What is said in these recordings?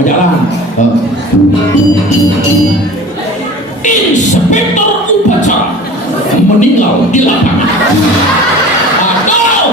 berjalan. Inspektur upacara meninggal di lapangan. Atau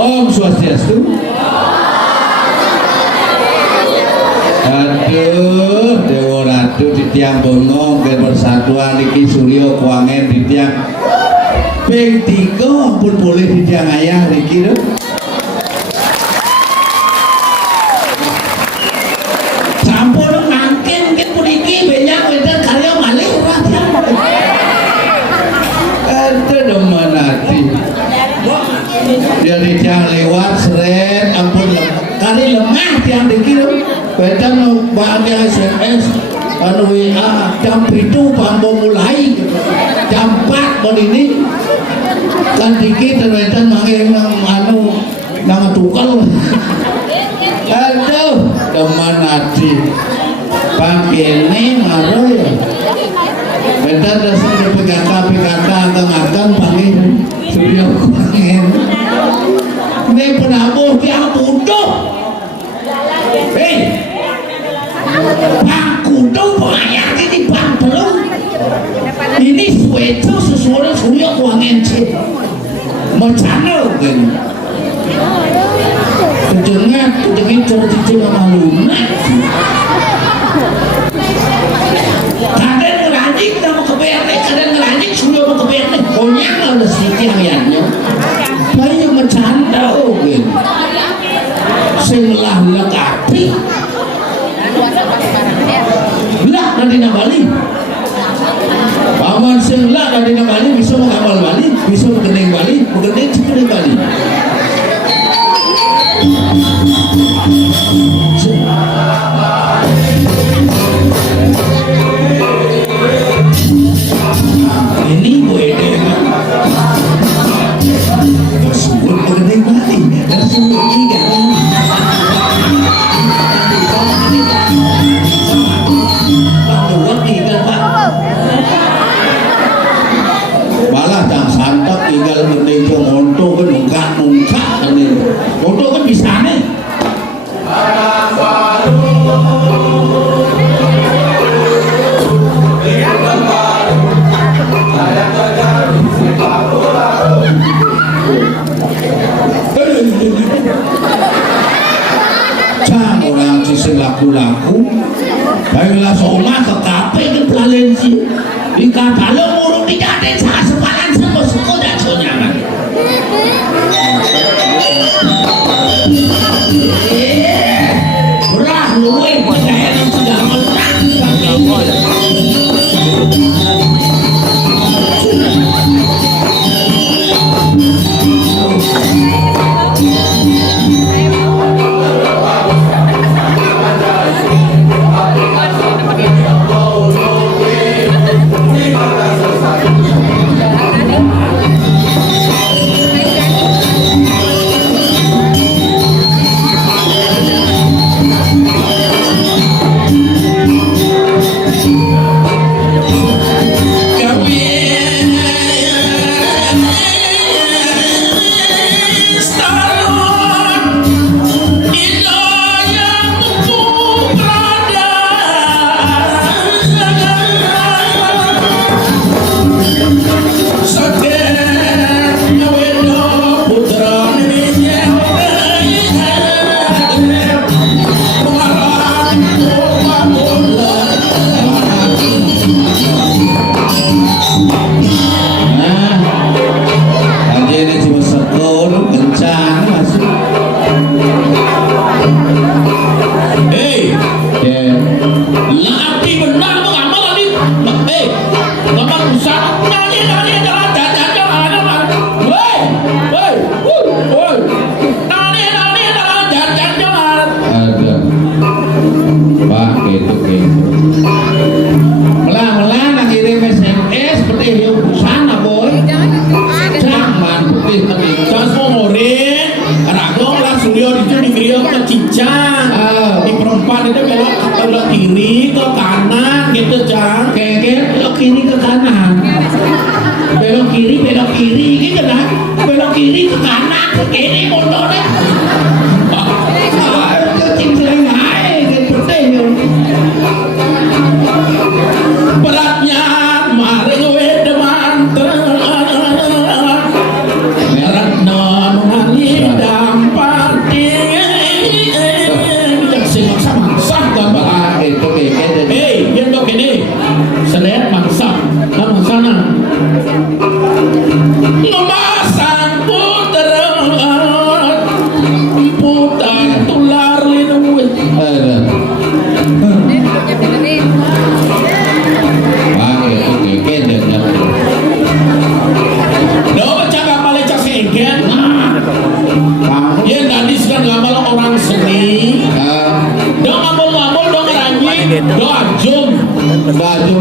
Om Swastiastu. Aduh, Dewa Ratu di tiang bono ke persatuan iki Surya Kuangen di tiang ping 3 pun boleh di tiang ayah niki lho. Sampun mangkin mungkin puniki banyak wedan karya malih ora tiang. Aduh demen hati. Jadi tiang lewat seret ampun kali lemah tiang niki lho. Bedan bahagia SMS anu WA jam 7 pambo mulai jam 4 bon ini kan dikit terwedan mangin anu nang tukal aduh teman hati pakene ngaruh ya bedan dasar PKK ageng-ageng panggil Surya Kuangen ini penabuh tiang bodoh hei Bang Kudu banyak ini bang belum ini suatu sesuatu Surya Kuangen macam kan kejengat cor-cicing malu kadang ngeranjik nama kebernya kadang ngeranjik Surya mau kebernya konyang ada sedikit ayatnya bayi yang bercanda kan selah lekapi lah nanti Bali paman selah nanti Bali bisa mengamal Bali bisa mengeneng Bali seperti Bali ini gue dengan sebut mengeneng Bali dan sebut tiga Cang orang sisi laku-laku baiklah somah ke kape ke pelalen sih di kapal murung di jaden sa sepalan sama sekolah sonyangan berah luwe kaya yang sudah menang di perempuan itu belok kiri ke kanan gitu Jang kayak belok kiri ke kanan belok kiri gitu kan belok kiri ke kanan ke kiri mundur deh cincin aja gitu beratnya mari gue deman meratna nungali dampar yang dok ini senet mangsa nama sana ngemasan putar tular lindung ya tadi sekarang ngamal orang seni dong ngomong-ngomong dong ranyi dong anjum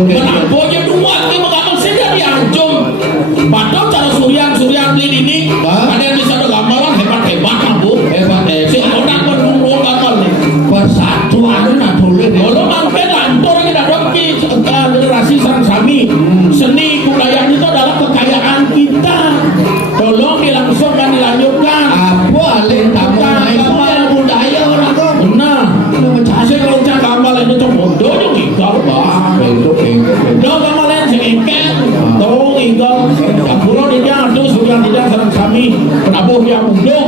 kenapa aja dua dia mengamal seni dari anjum padahal cara surian ini ada yang bisa ada gamalan hebat-hebat kamu hebat si orang menurut gamal nih persatuan nah boleh kalau mampir lantor kita doki generasi sami seni budaya itu adalah kekayaan kita tolong dilangsungkan dilanjutkan apa alih tamu budaya orang tuh benar saya kalau cak gamal itu tuh bodoh tuh ikal bah dong gamal yang sengengkel tolong ikal pulau dia aduh sudah tidak serang kami penabuh yang bodoh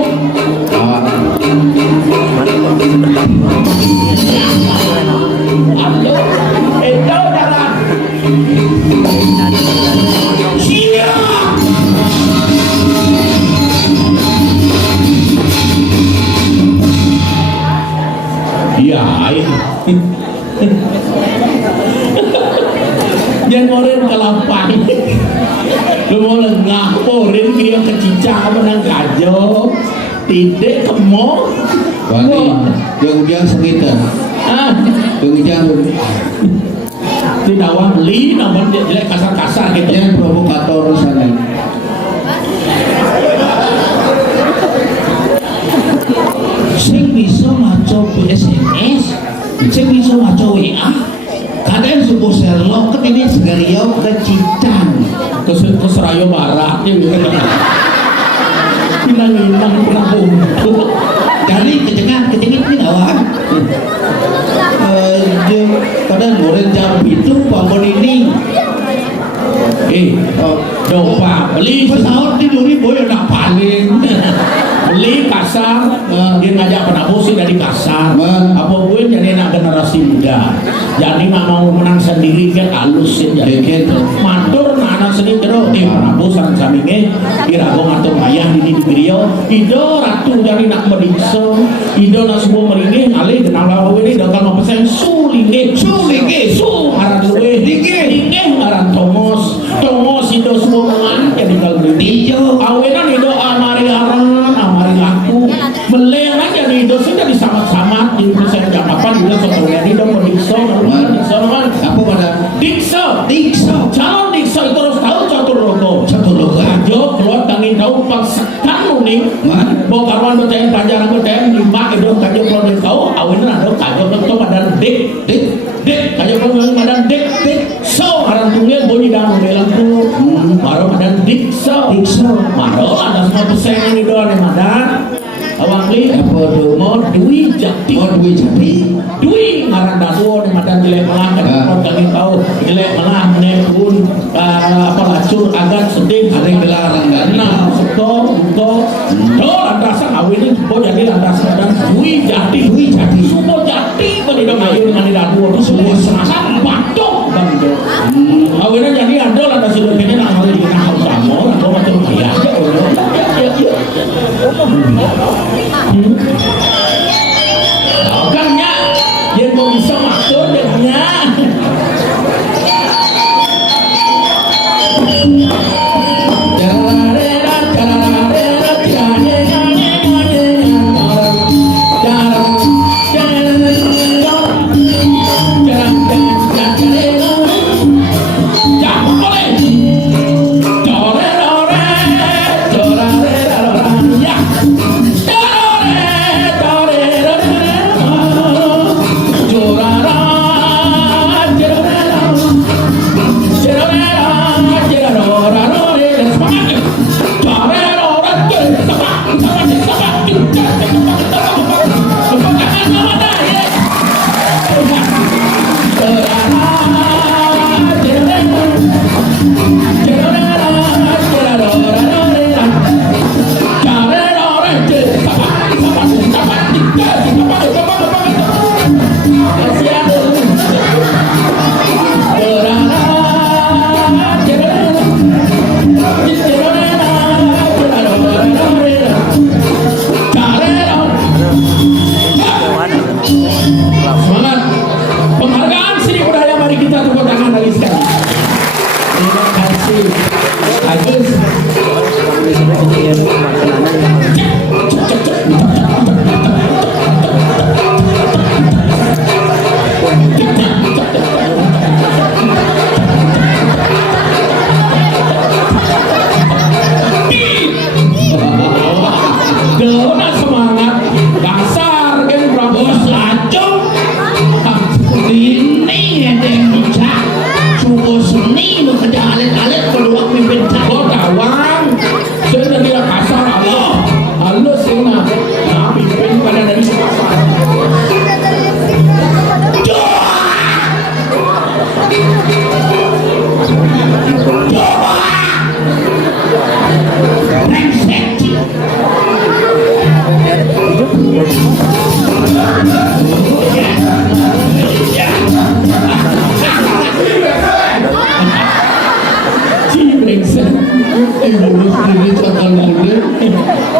aduh itu jalan siap iya jangan ngorin ke lapang lu mau lengah korin dia kecicang menang kajo tidak kemo Wani, yang ujang sekitar yang ujang tidak wali namun dia jelek kasar-kasar gitu yang provokator sana sing bisa maco SMS sing bisa maco WA kadang suku Sherlock kan ini segario kecicang keserayo barat hilang pernah bungkuk jadi kecengan ini awak kadang boleh jam itu bangun ini dopa beli pesawat di duri boleh nak paling beli kasar dia ngajak penabuh sih dari kasar sih ya. Gitu. Matur anak seni kero Prabu sareng saminge irago ngatur mayah di beliau Ido ratu dari nak medikso Ido nak semua meringih alih kenal lawa ini dengan mapesen sulinge su aran luwe dingge aran Tomos Ido semua mengan jadi kalau Ido awenan Ido amari aran amari laku meleng aja Ido sudah disamat-samat di pesan jam apa Ido soalnya Ido medikso Apa pada? Dikso calon dikso itu harus tahu catur logo ajo keluar tangin tahu paksakan nih bawa karuan bertanya pelajaran bertanya lima itu kajo keluar dari tahu awalnya ada kajo betul badan dik kajo keluar badan dik so orang tunggu bunyi dalam bilang tuh baru badan dikso baru ada semua pesanan itu ada madan awak li apa do mau duit jati duit ngaran dasuo nih madan jelek malah kan kami tahu jelek malah menepun apa lacur agak sedih Ada yang dilarang kan? nah seto do landasan awin ini supo jadi landasan dan duit jati supo jati pada dong ayo dengan dasuo itu semua serasa batuk kan itu awinnya jadi ada landasan ini nak hari ini nak sama atau macam kaya aja Makanya yang mau bisa matur dengannya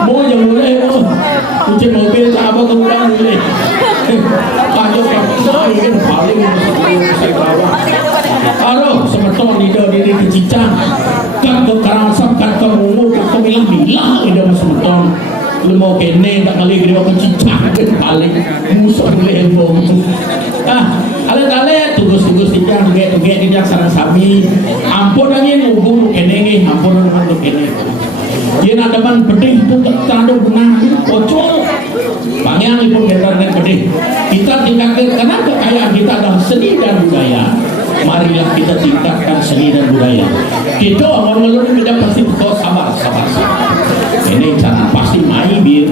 Mau yang mulai cuci mobil apa kemudian mulai kayu saya kan paling saya bawa aduh semeton ide diri kecicang kan kekerasan kan kemumu kemilang-milang ide semeton lu mau kene tak kali gede kecicang paling musuh lembong ale tugas-tugas tidak tidak sarang sami ampun angin ugu kene ampun angin kene dia nak depan pedih itu terlalu benar pocong panjang pun kita dengan pedih kita tingkatkan karena kekayaan kita adalah seni dan budaya marilah kita tingkatkan seni dan budaya kita orang-orang kita pasti betul sabar ini cara pasti main bir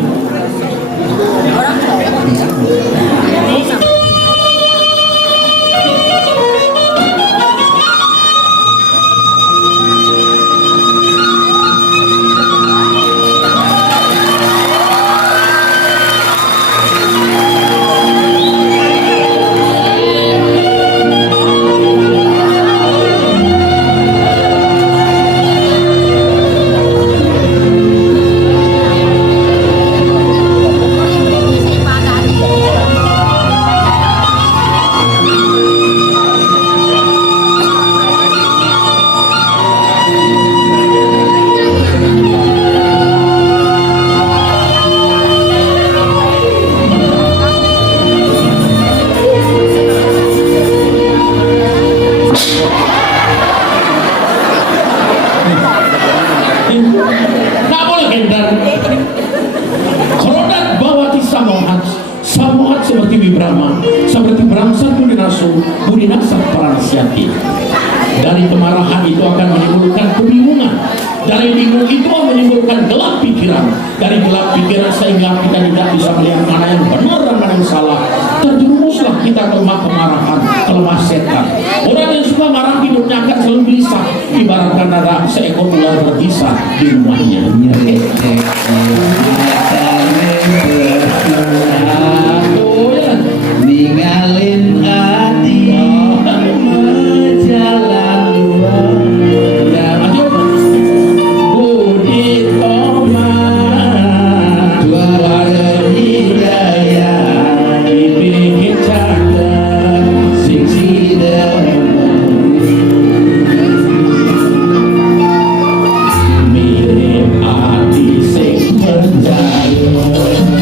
Brahma seperti berangsat budi nasab para nasihatnya. Dari kemarahan itu akan menimbulkan kebingungan. Dari bingung itu menimbulkan gelap pikiran. Dari gelap pikiran sehingga kita tidak bisa melihat mana yang benar dan mana yang salah. Terjerumuslah kita ke kemarahan, ke lemah setan. Orang yang suka marah hidupnya akan selalu gelisah. Ibaratkan ada seekor ular berbisa di rumahnya. Ninggalin hati menjalan luar Budi Omar dua hidayah bikin cakap sing sidang mirip hati sing menjauh.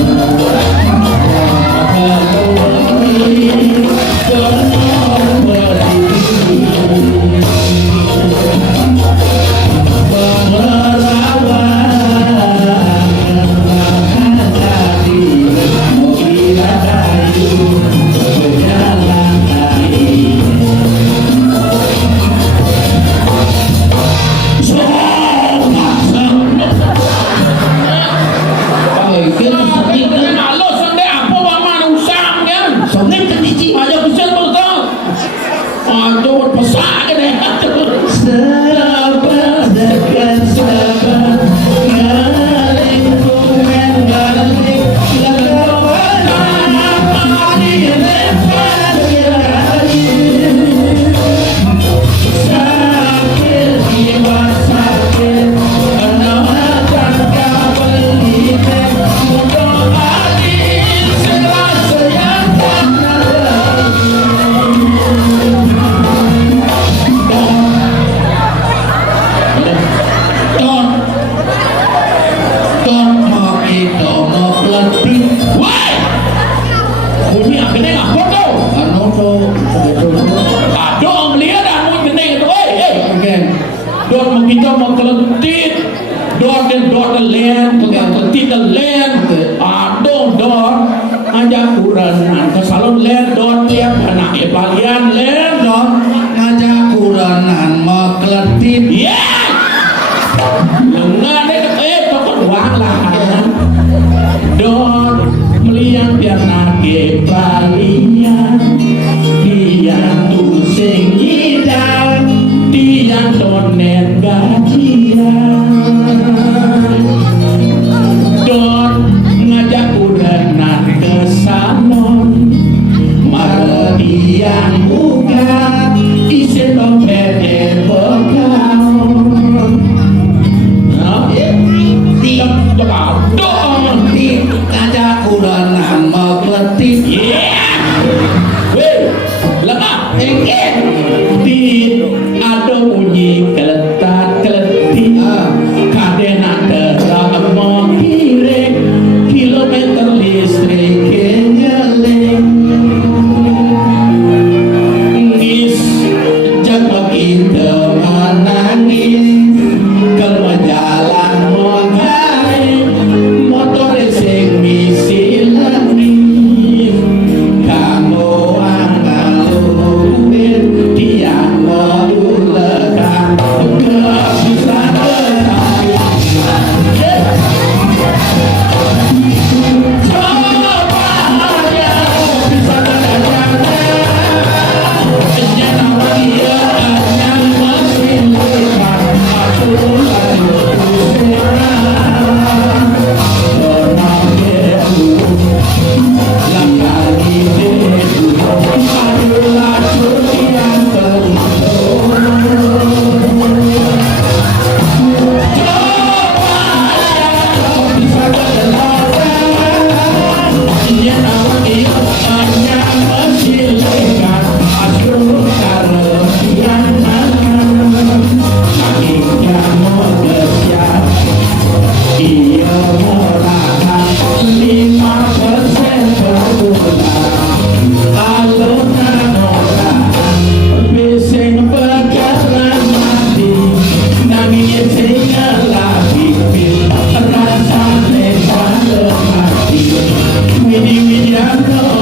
Widi widi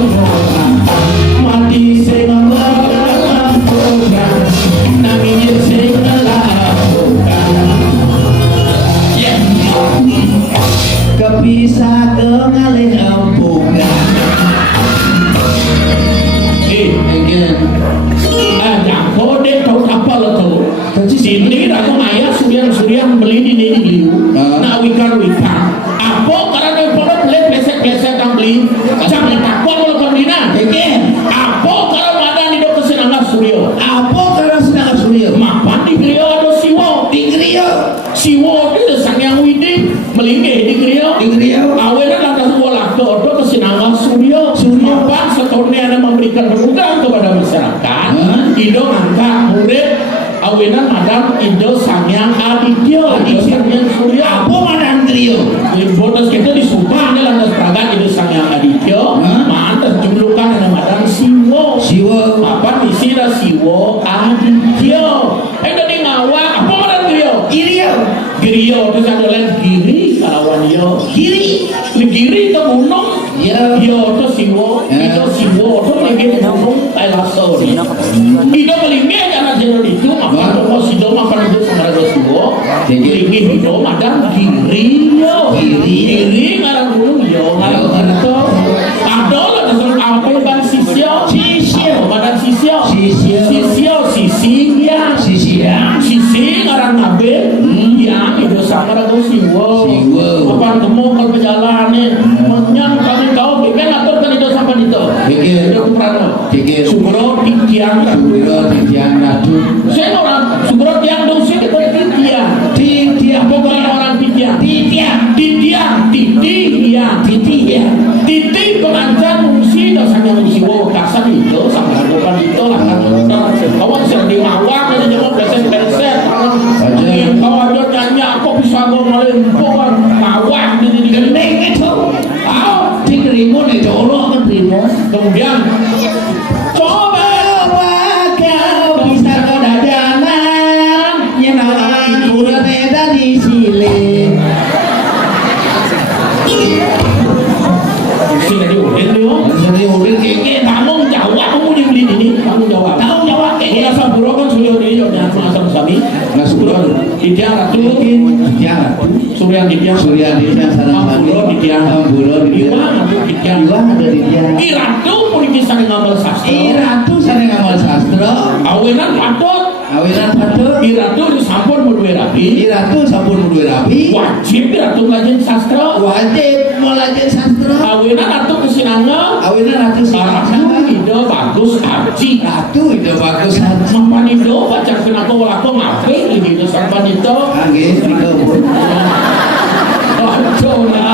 memberikan kemudahan kepada masyarakat. Ido ngangkat murid awenan madam Indo Sangyang Aditya, Indo Sangyang Surya. Apa madam trio? Bodas kita disumpah nih lantas pragat Indo Sangyang Aditya. Mantas jumlukan nama madam Siwo. Siwo. Apa disira Siwo Aditya. Dari ngawak apa madam trio? Irio. Girio terus ada lain giri kalawan yo. Kiri. Giri itu gunung. Ya. Yo itu Siwo. Itu Siwo itu lagi gunung Kailaso. Itu melingkih karena jenuh itu. Maka kalau Sido makan itu sama Raja Siwo. Melingkih itu madam giri yo. Giri ngarang gunung yo. Ngarang itu. Ada lah dasar apa kan sisio. Madam sisio. Sisi ngarang nabe. Yang itu sama Raja Siwo. Apa temu kalau perjalanan menyang kami kau bikin atur kan itu sampai itu. Itu Prano. Sumuro tiang ratu. Saya orang Sumuro tiang dong sih itu tiang. Pokoknya orang tiang. Titi pengancar fungsi dasar yang Siwo kasan itu sama lakukan itu lah kan. Kawan sering ngawak itu jangan beset. Kau ada nyanyi aku bisa ngomongin pohon kawat di gendeng itu. Diterima nih dorong keterima. Kemudian coba kau bisa kau dadanan yang nama ikuran di sini. sini di udin dia. Sini udin Oke, tanggung jawab kamu dibeli ini. Tanggung jawab kayak saburo kan suyo ini yo jangan asam sami. Nah saburo di tiang ratu Surya di tiang sana Amburo di tiang Iwang di tiang ada di tiang. Iratu politis sang ngamal sastra. Iratu sana ngamal sastra. Awenan patut. Iratu disampun mudue rapi. Wajib Iratu ngajin sastra. Melajen sastra. Awenan ratu kesinanga. Ratu Indo bagus haji. Sampan Indo baca kenapa walaku ngapain gitu sampan itu.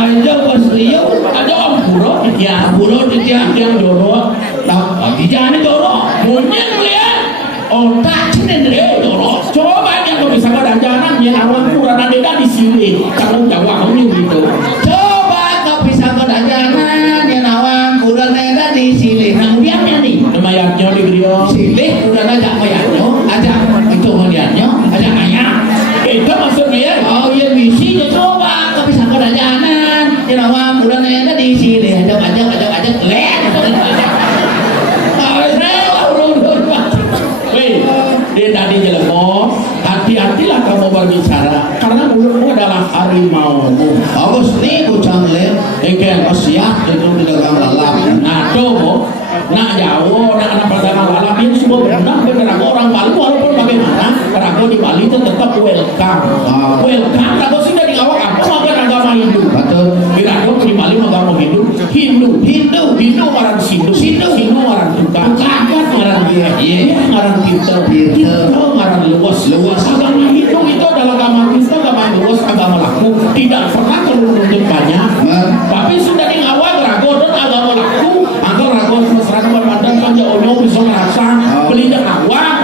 Aja Mas Rio, aja Amburo di tiang Doro. Di jangan Doro, mungkin melihat otak cinen Doro. Coba dia kau bisa kedatangan yang awal kurang ada di sini. Tanggung jawab kamu gitu. Coba kau bisa kedatangan yang awal kurang ada di sini. Kemudiannya nih, Mayatnya di Rio. silih udah ajak mayatnya, ajak itu mayatnya, ajak ayah. Itu maksudnya. Oh iya misinya coba kau bisa kedatangan yang awal kurang ada di sini. Ajak leh. Dia tadi jelemo, hati-hatilah kamu berbicara karena mulutmu adalah harimaumu. Bagus nih bujang leh. Ikan Siap itu tidak akan lalap. nah domo, nak Jawa, nak anak perdagangan lalap ini semua benar orang Bali walaupun bagaimana, rago di Bali itu tetap welcome. Welcome, rago sih dari awal apa makan agama Hindu. Betul. Rago di Bali agama Hindu orang Hindu orang tukang, orang dia, orang pintar, orang luas. Agama Hindu itu adalah agama Kristen, agama luas, agama laku, tidak pernah menuntut banyak. Tapi sudah di awal rago dan agama laku, agar rago masyarakat berpandang saja onyo bisa merasa beli dan awal.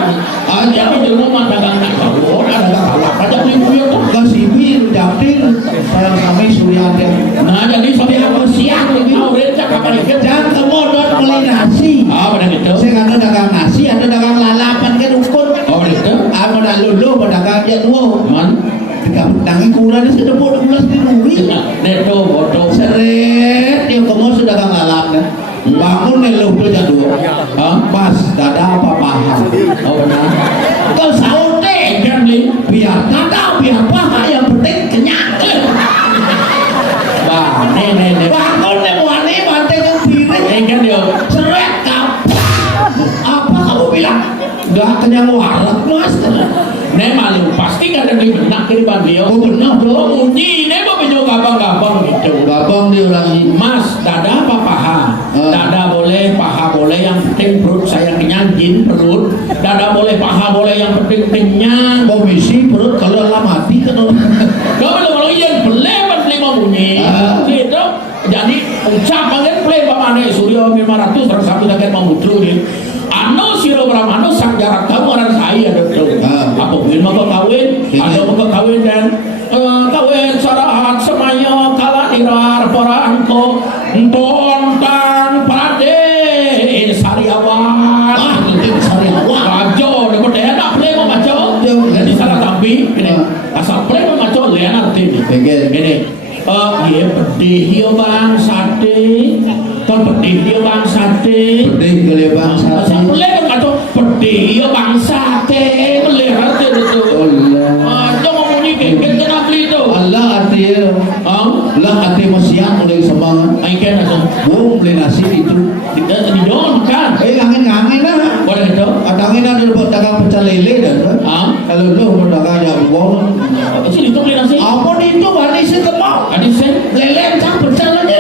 Jadi jelma dagang rago, dagang kalap, aja beli kuyok tuh. Kasibir dapil sarang kami Suryante. Nah jadi sampai aku siang lebih awalnya kapan itu? Jangan kemodot beli nasi. Pada gitu. Saya kata dagang nasi, ada dagang lalapan kan ukun. Gitu. Ada lulu, dagang jadwal. Man. Tangan kurang ini sudah bodoh belas dirugi. Neto bodoh. Seret dia kamu sudah dagang lalap kan. Bangun nih lu tuh jadwal. Pas dada apa paham. Benar. Kau saute Kan beli. biar dada biar paha yang penting kenyang. Wah, nenek. Bangun nih wani banteng yang piring. Kan dia. Seret kau. Apa kamu bilang? Gak kenyang warak mas. Nek malu pasti gak ada beli benak dari Bandio. Oh benar dong. Munyi, nek mau pinjau gabang-gabang gitu. Gabang dia orang ini. Mas, dada apa paha? Dada boleh, paha boleh, yang penting perut saya kenyang, jin perut. Dada boleh, paha boleh, yang penting kenyang. Komisi perut kalau dalam hati kan orang. Gak boleh kalau iya boleh, boleh mau bunyi. Gitu. Jadi ucapan kan boleh Pak Mane Suryo 500 orang satu dapat mamudru ni. Anu siro Brahmano sang jarak kamu orang saya ada tu. Apa mungkin mau kawin? Ada mau kawin dan kawin sarahan semaya kala irar porangko tontang prade sariawan. Sariawan. Rajo dapat enak play mau maco. Jadi salah tapi ini asal play mau maco leanar tini. Ini. Iya pedih bang sate. Kan pedih bang sate. Pedih kali bang sate. Boleh kan kata pedih bang sate. Boleh hati itu. Jangan ngomong ni kek kenapa itu? Allah hati ya. Lah hati masih mulai semangat. Aikan asal. Beli nasi itu. Tidak di don kan? Angin lah. Boleh itu. Ada angin ada buat dagang pecel lele dah. Kalau lu buat dagang yang bawang. Sini tu beli nasi. Apa itu hadis itu mau? Hadis Lele cang pecel aja.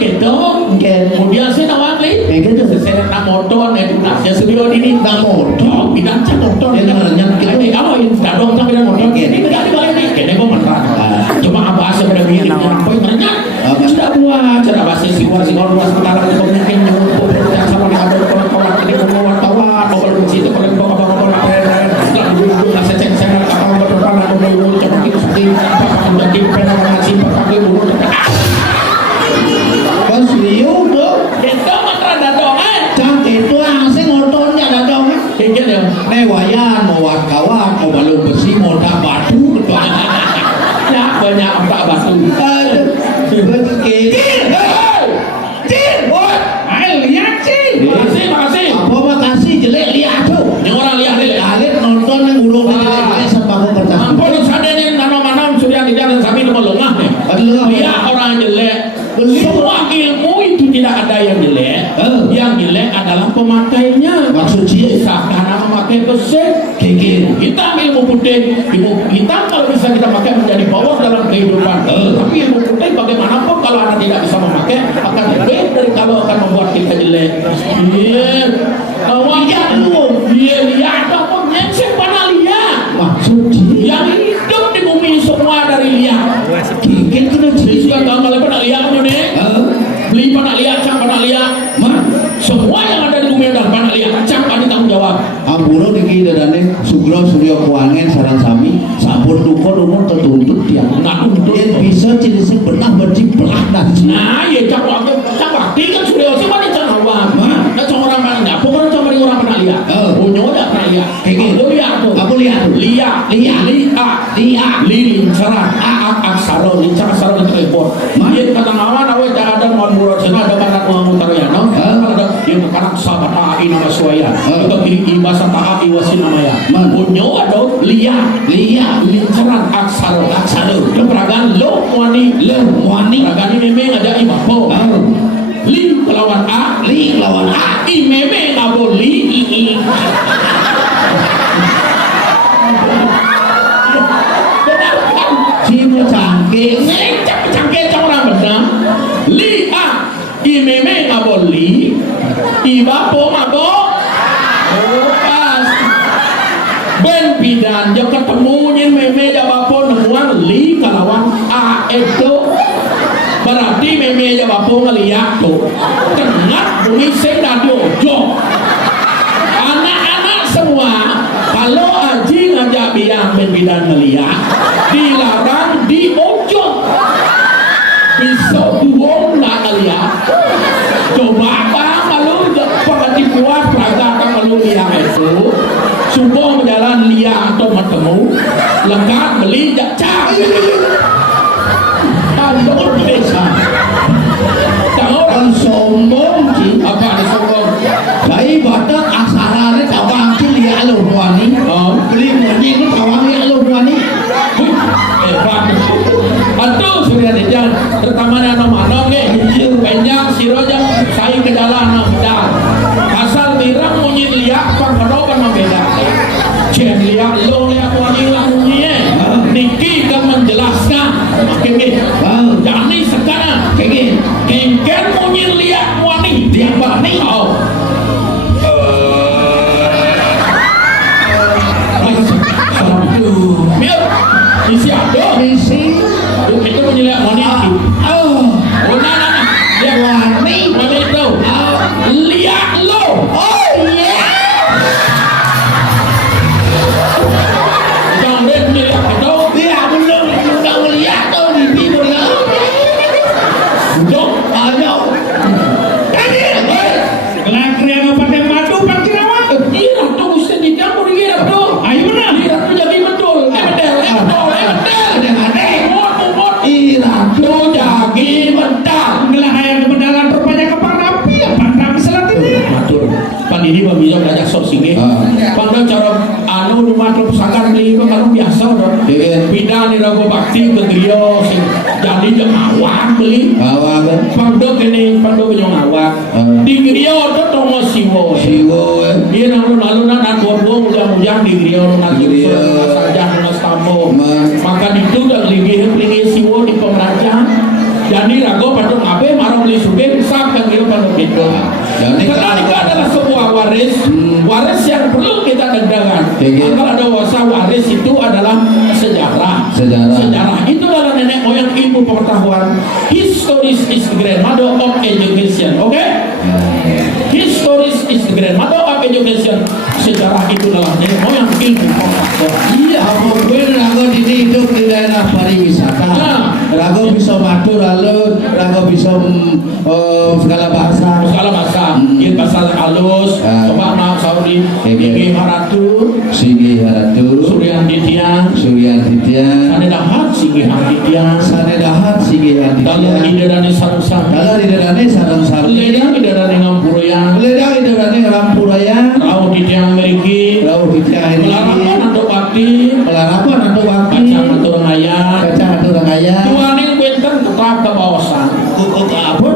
Hidup kayak itu. Kemudian saya nawak lagi. Saya nak motor, edukasi studio ini nak motor, bidang cak motor. Ini kamu ini dadong tak bidang motor. Ini tidak dibalik ni. Kene kau menerang. Cuma apa asal pada begini? Apa yang merenyak? Sudah buat cara bahasa siwar luas sementara itu mungkin nyuruh yang sama dengan ada kawan-kawan ini wartawan mobil kunci itu kalau kau kawan-kawan setelah dulu nasi cek saya nak kawan berdepan atau dulu coba kita seperti apa menjadi pernah mengaji pakai bulu. Bos liu tu. Itu mantra dadongan. Cang itu asing motornya dadong. Kaya dia. Newayan mau wat kawan mau balung besi mau tak batu betul. Ya banyak empat batu. Makasih. Apa makasih jelek lihat tu. Yang orang lihat ni. Alit nonton yang urung jelek sama aku kertas. Ampun sadar ni nanam-nanam sudah di jalan sambil melengah ni. Lihat orang jelek. Semua ilmu itu tidak ada yang jelek. Yang jelek adalah pemakainya. Maksud dia karena memakai besi kekir. Hitam ilmu putih. Ilmu hitam kalau bisa kita pakai menjadi power dalam kehidupan. Tapi ilmu putih bagaimanapun kalau anda tidak bisa memakai akan lebih dari kalau akan membuat kita jelek. Lihat lu. Lihat apa? Nyensek mana lihat? Maksud dia Yang hidup di bumi semua dari lihat. kekir kena Jadi suka kalau pernah lihat ni. Beli pernah lihat, cak pernah lihat. Semua yang ada di bumi adalah pernah lihat. Cak ada tanggung jawab. Ampuro niki dadane Sugro Suryo Kuangen sarang sami sampun tukon umur tertuntut tiang. Nah, untuk Yen bisa jenis benah bercipelah nasi. nah, ya cak waktu cak waktu kan sudah sih mana cak awam. Nah, cak orang mana nggak? Pokoknya cak orang pernah lihat. Punya ada pernah lihat. Kayak lihat tuh. Aku lihat tuh. Lihat. Lincaran. Aksara lincaran itu repot. Dia kata ngawan awet ada mohon murad sana ada barat mohon mutarayana. Ada yang kanak sahabat ai nama suaya. Itu kiri ibasa taha iwasin namanya. Punya ada lihat. Lincaran aksara. Itu peragaan lo wani. Peragaan ini memang ada ibapo. Li lawan A, I memang nggak boleh I. Cimo cangkir. Cangkir orang benar. Li A, I memang nggak boleh. Ibapo mabok. Pas. Ben pidan jauh ketemunya memang jabapo nemuan li kalawan A itu. Berarti meme ya bapo ngeliat tuh kengat bumi sedang diojo anak-anak semua kalau aji ngajak biang bidan ngeliat dilarang diojo bisa buang nggak ngeliat coba bang lalu pengerti puas peragak lalu liang itu subuh berjalan liang atau bertemu lekat beli cak Tandor desa. Orang sombong ci. Apa ada sombong? Lai batak asarane tawang ci liya lo wani. Beli moni ku tawang liya lo wani. Hebat. Aduh sudah di jalan. Terutama anak-anak ni. Banyak sirojang saya ke jalan nak asal tirang munyi liak pangkadokan membeda. Cien liak lo liak wani lah munyi. Niki kan menjelaskan sini. Ah. Pandang cara anu rumah kepusakan beli itu kalau biasa dong. Iya. Pindah nih ragu bakti ke griyo sing jadi jeung awak beli. Awak kan? Pandang ini pandang jeung awak. Di griyo itu tong siwo. Siwo kan? Iya nang lalu nang buang ujang di griyo nang Griyo. saja nang stambo. Man. Maka itu udah ligi siwo di pemeraja. Jadi rago pandang abe marah beli suge sampai griyo pandang itu. Jadi Karena itu adalah sebuah waris, waris yang perlu kita dendangkan. Oke. Kalau ada waris itu adalah sejarah. Sejarah. Itu adalah nenek moyang ibu pengetahuan. History is the grandmother of education. Oke? History is the grandmother of education. Sejarah itu adalah nenek moyang ilmu pengetahuan. Iya, mungkin Rago ini hidup di daerah pariwisata. Nah. Rago bisa madu lalu Rago bisa segala bahasa. Segala bahasa, ini bahasa halus, coba maaf Saudi, Gigi Haratu, Sigi Haratu, Suryan Ditya, Surya Ditya, Sanedahat Sigi Ditya, Sanedahat Sigi Dalam Ditya, Iderani Sarusang, Dalam Iderani Sarang-Sarang, Ledang Iderani Ngampurayan, Ledang Iderani Rampuraya, Rau Ditya Meriki, Rauh Ditya Melarapan ini, Nando Bakti, Pelarapan atau Wakti, Kacang Aturang Ayat, Kacang atau Rangaya, Tuaning Wenten tetap ke bawasan, apa?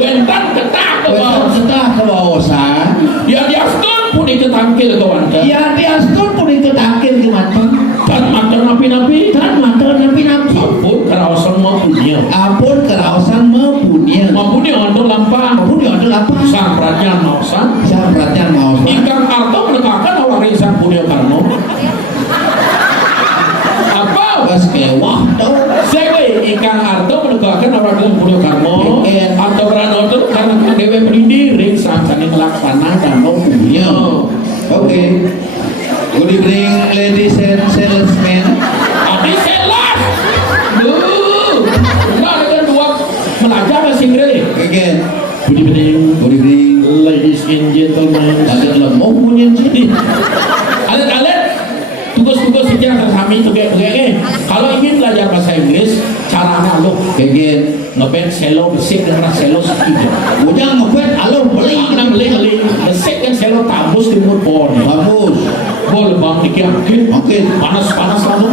Wenten tetap ke bawasan, Setelah ke bawasan, dia diastun pun diketangkil ke wanita, ya dia stun pun itu takil ke mantan, dan mantan napi-napi, dan mantan napi-napi. ampun kerawasan mapunya. Ampun kerawasan mempunyai, Maupun yang ada lampang, maupun dia ada apa? sang raja nausan, Saya perhatian mau. ikan arto menegakkan warisan Budio Karno. Apa? Bas kewah dong. Sewe ikan arto menegakkan warisan Budio Karno. Iya. Arto Karno itu karena dewe pendiri sampai melaksana dan mau punya. Oke. Good evening, ladies and salesmen. Abi selas. Nah dengan dua belajar bahasa Inggris. Oke. Good evening, Good evening. ladies and gentlemen. Ada lemong punya sini. Alet-alet tugas-tugas itu yang tersami kalau ingin belajar bahasa Inggris caranya lo Oke. ngepet selo besik dengan selo sekitar Ujang ngepet, alo beli. nang beli besik dan selo tabus di mulut pohon Bagus. bol bang dikit Oke. panas lalu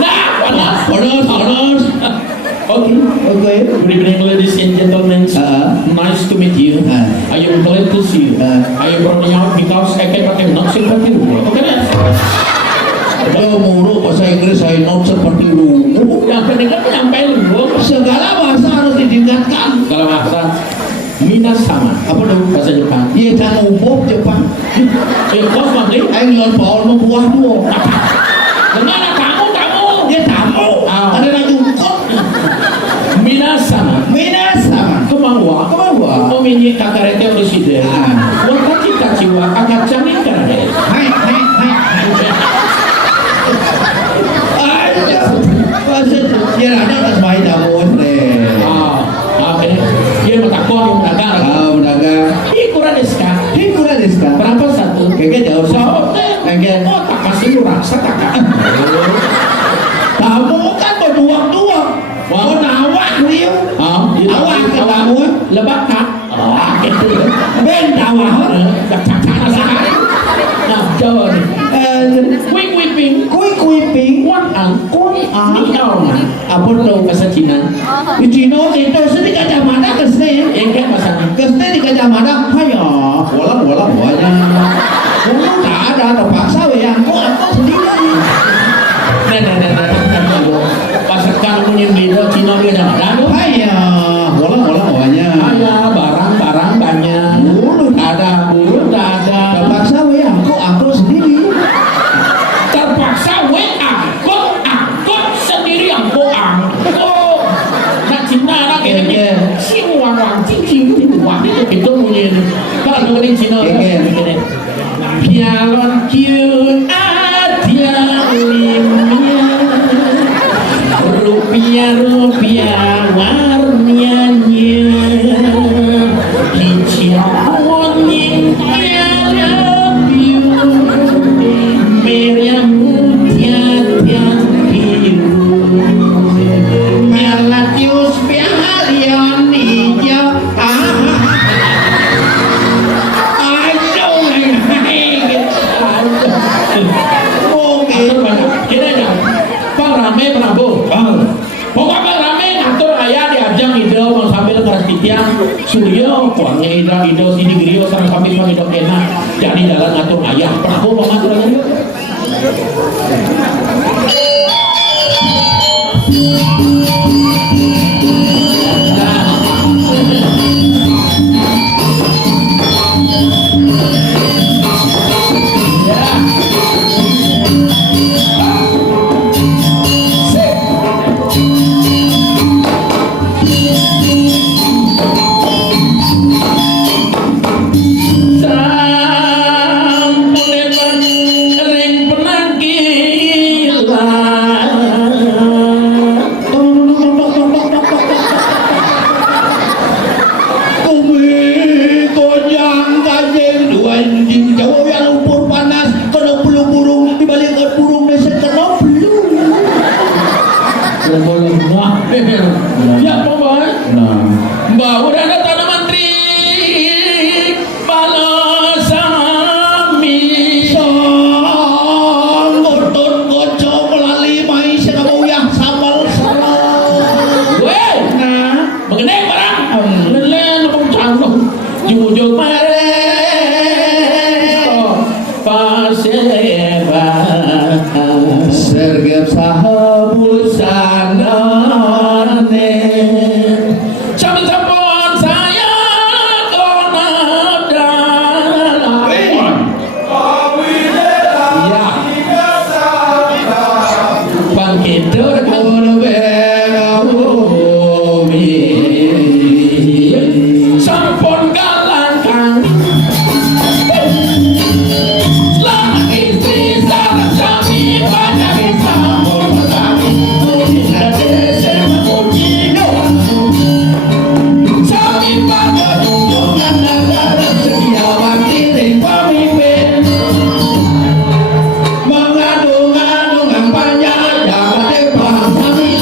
nah panas Panas. okay. Good evening, ladies and gentlemen. Nice to meet you. I am glad to see you. I am running out because I can pakai not seperti dulu. Oke, Kalau muru bahasa Inggris saya not seperti dulu. yang penting kan menyampaikan dulu. Segala bahasa harus ditingkatkan. Kalau bahasa minasama, apa dong bahasa Jepang? Iya, jangan umum Jepang. Kos mangli. Ayo ngelawan bawal membuah dua. Gimana kamu? Dia tamu. Ada lagi ukot. Minasama. Minasama. Kemauan. Oh minyak kakarete presiden. Wah cita jiwa agak canggih kan deh. Hai. Aduh. Bahasa dia ada atas bayi tamu deh. Oke. Dia bertakwa yang dagang. Dagang. Ikuran deska. Hikura desu ka? Berapa satu? Kayaknya jauh sih. Kayaknya. Oh tak kasih rasa tak kak. Tamu kan berduang-duang. Mau nawak dia. Awak ke tamu. Lebak kak. Gitu. Ben tawah. Cak-cak sekali. Nah, jawab nih. Wing-wing-ping. Kui-kui-ping. Kun niao. Apa tuh bahasa Cina? Di Cina itu sedih kacamata kesnya. Enggak bahasanya. Kesnya di kacamata. Hayo. Bola banyak. Dulu tak ada. Terpaksa ya. Aku sendiri. Pasal kalau punya beda Cina dia ada. Hayo. Bola banyak. Ada barang-barang banyak. Dulu tak ada. Terpaksa ya. Aku sendiri. Terpaksa angkut sendiri angkut. Nak Cina nak ini sing wang cing wah itu punya. Kalau orang Cina pialon kieu ada limnya rupiah warnanya hijau merah mutiara biru melatius biar Suryo kuangnya ida sini griyo sareng kami pangidok enak jadi dalam ngatur ayah prabu mengatur ayah. Ya, Pak. Mbak udah ada tanaman tri balas sami Ngutut goco melalui mai sekamu yang samal salah. weh mengenai barang lelen pun canggung jujur mare paseba Sergap sahabu sanane sampun saya kona dalam ya bangkitur kono bumi sampun galangkang lah istri sareng sami banyak sampun kami tidak desa mujino sami pada junjungan negara sedia wakil pemimpin mengandung-andung kampanye dapat dipahami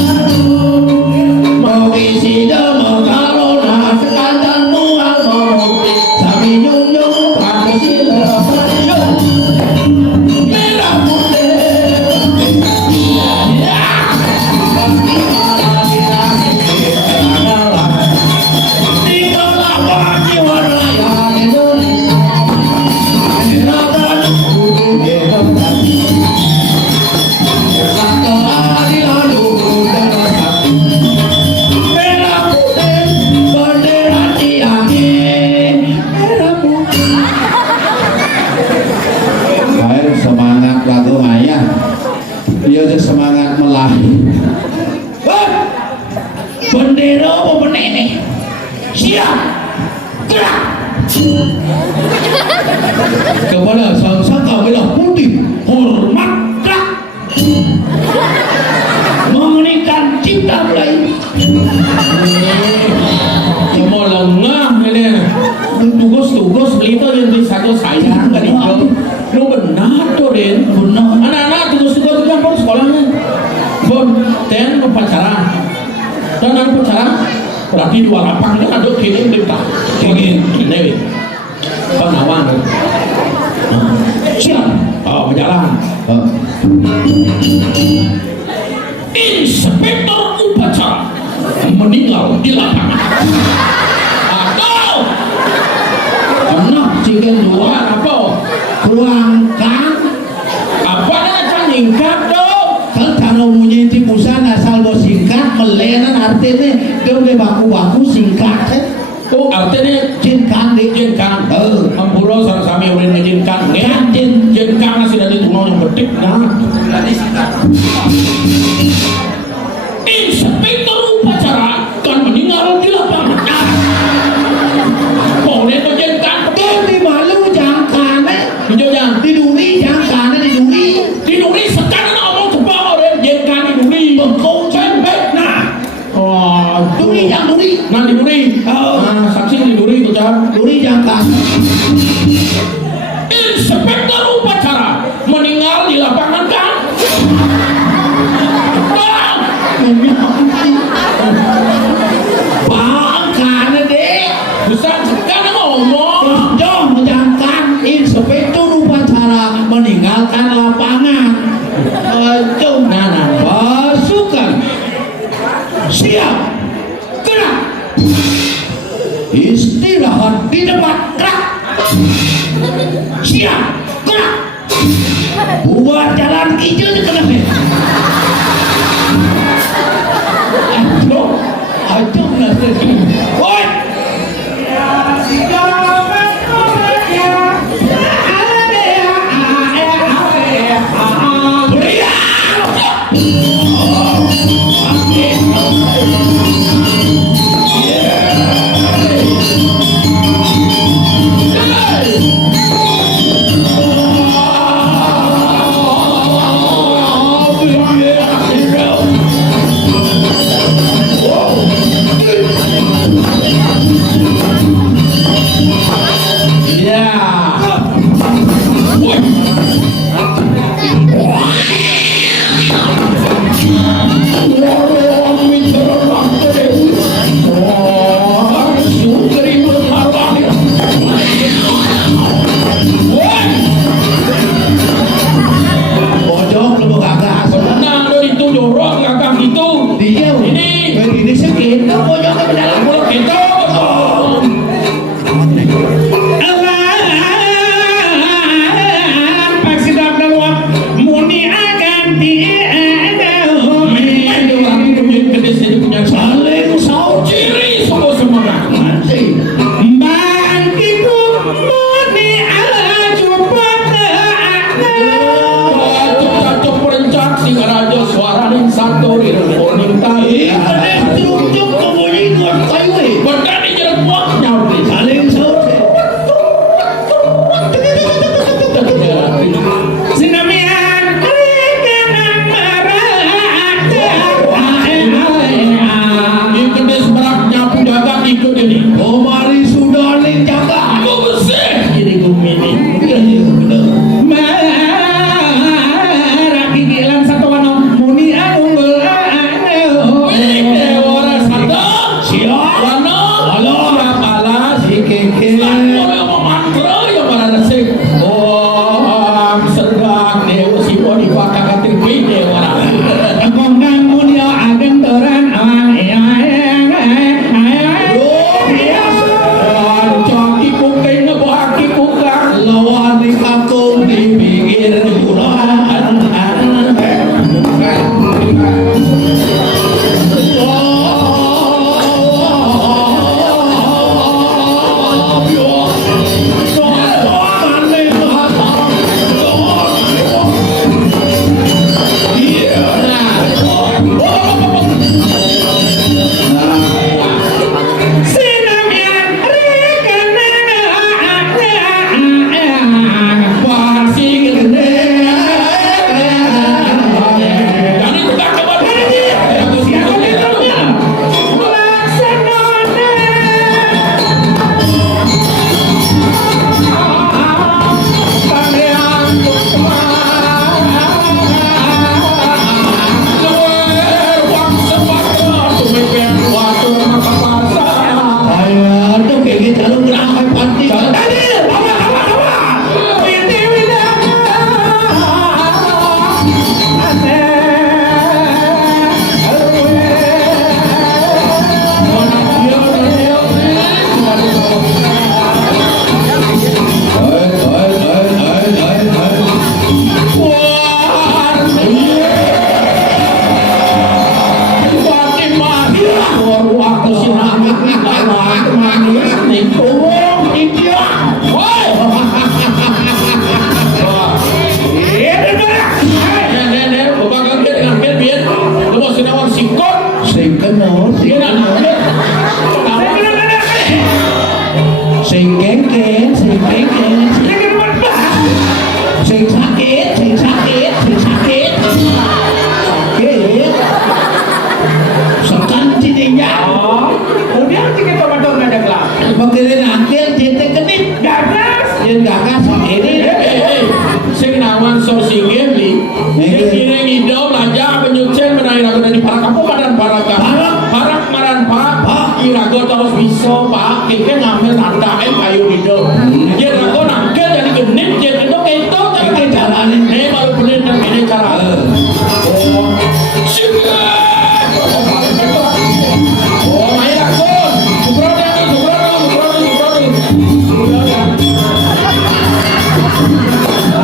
mau isi demo kalau nak sekadar mual membukti sami nyung-nyung Pancasila merah putih tinggallah bagi waraya Indonesia Rakyat kudu hebat Satu hari lalu terasa merah putih bendera tiangin merah putih. Air semangat lagu ayah, dia aja semangat melahi. Wah, bendera apa benih nih? Siap, gerak. Kepada sang saka merah putih, hormat gerak. Mengeningkan cipta mulai. semua lengah ini tugas belito yang disatu sayang kan itu lu benar tuh Den Benar. anak-anak tugas-tugas itu kan sekolahnya bon ten upacara dan anak upacara berarti dua lapang itu ada kirim berita ini penawang siap berjalan inspektor upacara meninggal di lapangan atau Enak cikin dua apa kurangkan apa aja ningkat dong kan kalau punya tipusan asal bos singkat melenan artinya dia udah baku-baku singkat oh artinya cinkan deh jenkan ampuro sami udah ngejinkan jenkan nasi dari tulang yang betik nah inspektor upacara kan meninggal di lapangan boleh tuh jenkan di malu jangkaan hijaunya di duri jangkaan di duri sekarang ngomong coba orang jenkan di duri bengkong cembek nah duri yang duri nah di duri nah saksi di duri ucap duri jangkaan inspektor upacara meninggal di lapangan kan bangkaan deh besar sekarang ngomong jom jangkaan inspektur upacara meninggalkan lapangan nah pasukan siap gerak keluar jalan hijau itu kenapa? Aduh kenapa? Woi!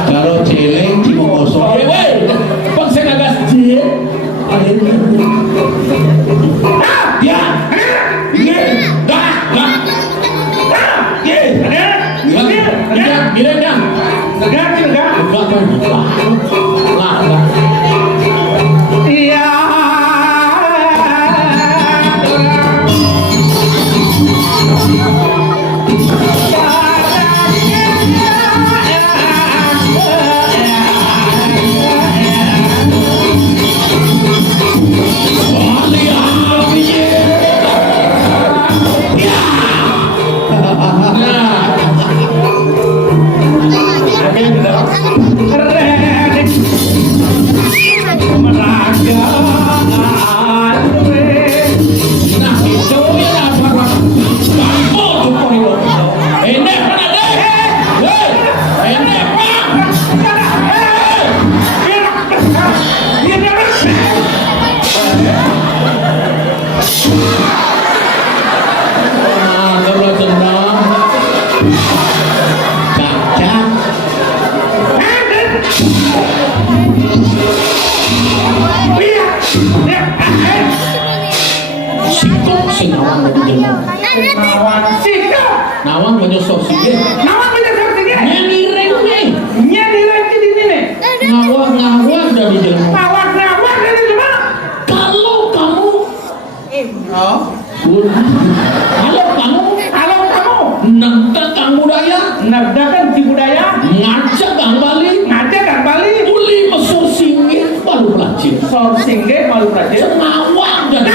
Kalau celeng cuma kosong. Lah. Iya. Nawang menyosok sige. Ngawang dari jelema. Kalau kamu nagdakan si budaya ngajak kang Bali uli mesur singgih baru pelacir ngawang dari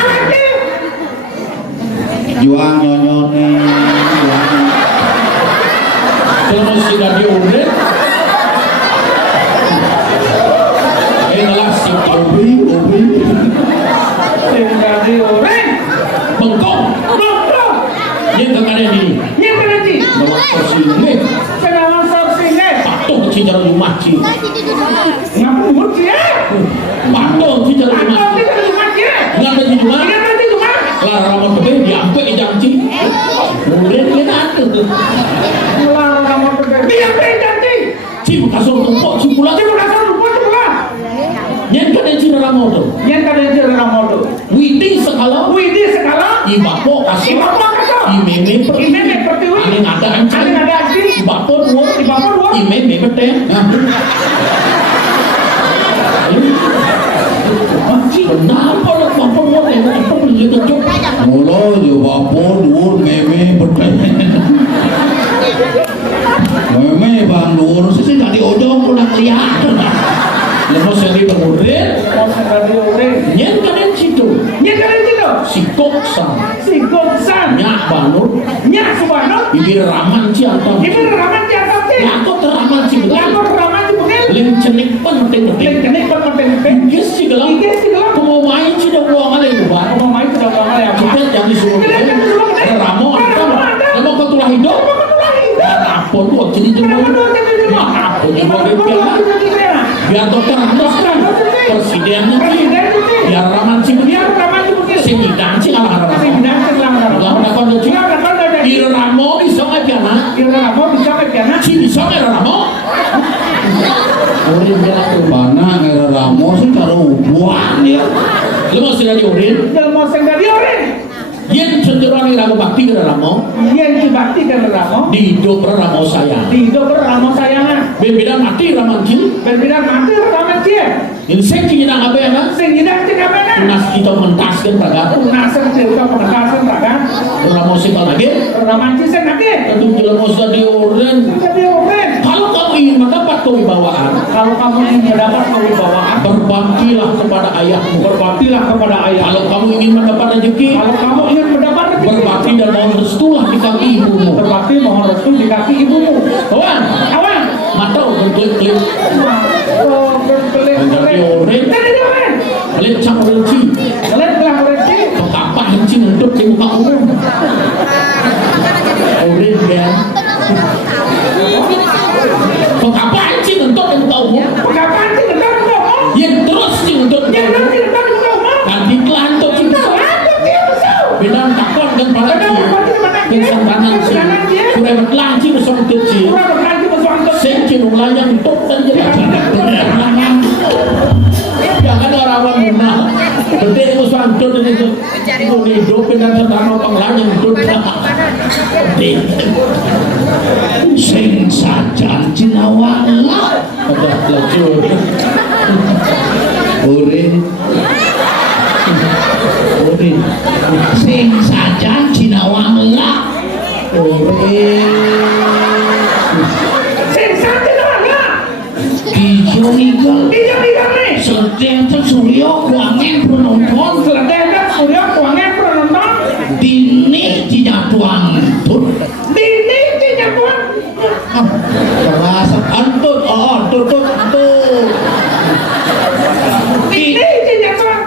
juang nyonyone kalau sudah diurut ngelas si ubi bengkok yang kemarin ini nawang singgih patuh cincang rumah ci patuh cincang rumah ngapa di rumah lara ramon gede diampe janji murid dia atuh ci kasur tumpuk ci pula nyen kada ci ramodo widi sekala ibapo kasih imeme pertiwi ane ngada ancang ibapo dua imeme bete kenapa lo bapo mau tengok apa beli kecok mulu yo wapun dur meme bete meme bang dur sih tadi odong udah kelihatan lepas seri pengurut nyen kaden situ si koksan nyak banur bibir raman ci atau lakot raman ci lem cenik penting gis ci gelang mau main ci dong uang ale buat kita jangan disuruh ramo atau kau tulah hidup apa tuh jadi jemur apa juga biar dokter teruskan presiden nanti biar raman ci sehingga ci ala lawan di ramo bisa piana ci bisa ramo urin mana ngera ramo sih karo ubuan ya lu mau sudah diurin yen cenderung ramu bakti ke ramo di hidup ramo saya berbeda mati ramanci ini saya kira apa ya nas kita mentaskan pada ramo sih lagi tentu jelas mau sudah diurin kalau kamu ingin mendapat kewibawaan berbaktilah kepada ayahmu kalau kamu ingin mendapat rezeki berbakti dan mohon restulah di kaki ibumu kawan matau berkelip-kelip menjadi orang melecak renci pekapah renci untuk di muka umum orang ya pekapah renci untuk di muka umum yang terus untuk ganti kelantuk cinta bilang takut dan pada kesantanan sih kurang berlanci bersama kecil sengkin ulayang untuk dan jadi jangan orang munah gede musuhan itu hidupin dan setama pengelanyang itu sing sajan cinawa Ada lacur. Urin sing saja Cinawang lah Sing saja lah. Ijo Eagle Iya nih. Sedang tersuryo kuangen penonton Selesai surya kuangnya penonton. Dini Cinyatuang Tut Dini cinyatuan. Terasa antut tutut antut Dini cinyatuan.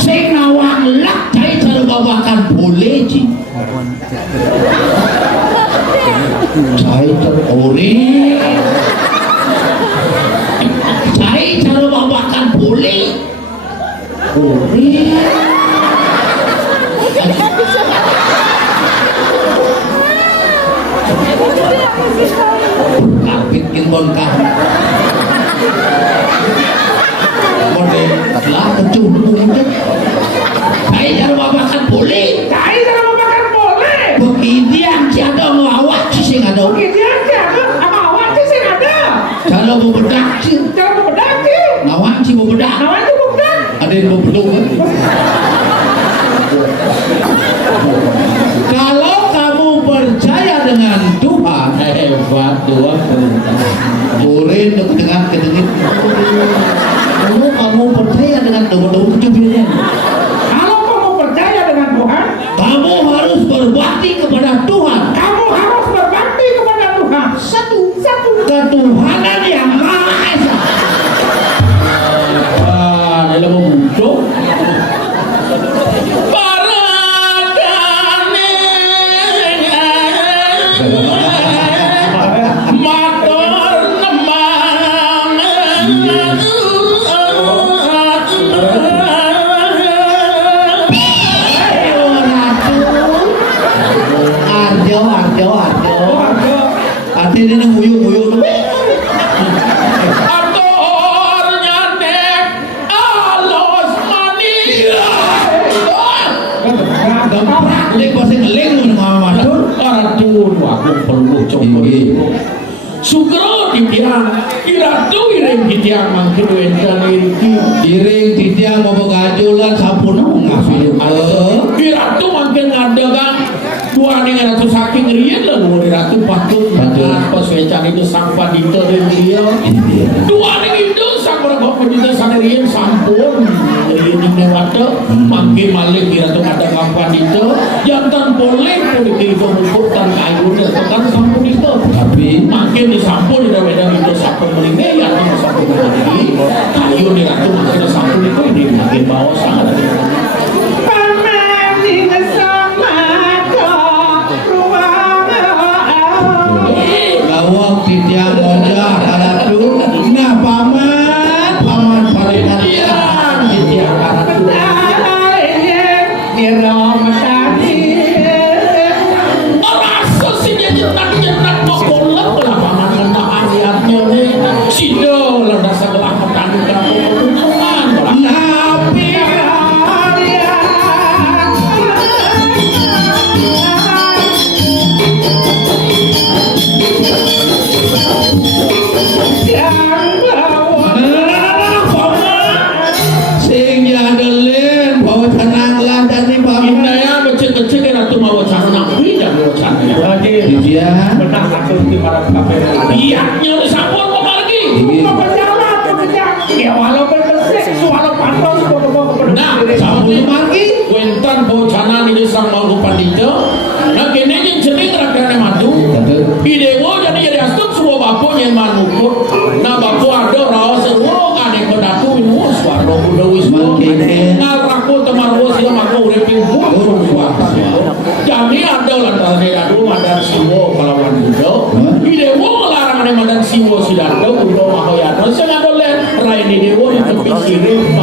Sing nawang lak cai terbawakan boleh Ci cai terori cai terbawakan boleh boleh kapit kinton kah mode lah kecuh mungkin cai terbawakan boleh Cai sama makan boleh. begitu yang tiada ngawak sih nggak ada Gitu aja. Sama awak sih ada. kalau mau bedak sih Jangan bedak sih. ngawak sih mau bedak Namanya tuh bedak. ada yang mau belum kalau kamu percaya dengan Tuhan Hebat Tuhan. Urin dengan kedengit kalau kamu percaya dengan daun-daun kecubitnya Kalau kamu percaya dengan Tuhan, kamu harus berbakti kepada Tuhan kamu harus berbakti kepada Tuhan. Satu. ketuhanan yang Maha Esa Dalam membujuk. Arjo arti ini nguyuk Lek pasti ngeling mau matur Aduh, aku perlu coba. Sugro di tiang, iratu iring di tiang mangkin wentan iriki. iring titiang mau gajulan sampun ngasih Iratu mangkin ngadegang. Dua nih ratu saking rian lah, dua ratu patut. Pas wecan itu sang padito dan dia. Dua nih itu sang berapa padito sang rian sampun. Rian ini wate, mangkin malik iratu ngadegang padito. Jantan boleh politik itu mengukuhkan kayu dan tekan sampun itu. tapi Makin disampun di dalam itu sampun melingkar ya itu sampun lagi kayu di ratu makin disampun itu ini makin bawah sangat Paman di sama kau ruang. lawak titiang wajah haratu nah paman paling hatian titiang haratu Di rumah tadi. orang sosinya jenat bokolah lah paman hendak ayatnya nih sido lah dasar gelap tadi kamu keuntungan nabi sing jadelen bawa tenang lah dari paman Indah ya kecil-kecil kan ratu mau cara nabi dan mau cara titiang Benar aku di marah kafe. biaknya disampun kok lagi Apa jalan kemudian? Ya walaupun bersih, walaupun pantas, nah sampun sampun margi Wentan bocana ini sang mau pandito. Nah kene yang celing rakyatnya madu. Idewo jadi astut semua bapu yang manukut. Nah bapu ada rawa seru ane kodatu minus warno kuda wismo. Ngaraku temarwo sih maku uripin buku suara. Jadi ada lantaran dadu madan siwo kalawan kuda. Idewo melarang ane madan siwo sidado kuda mahoyano. Sengadole rain idewo yang kepikirin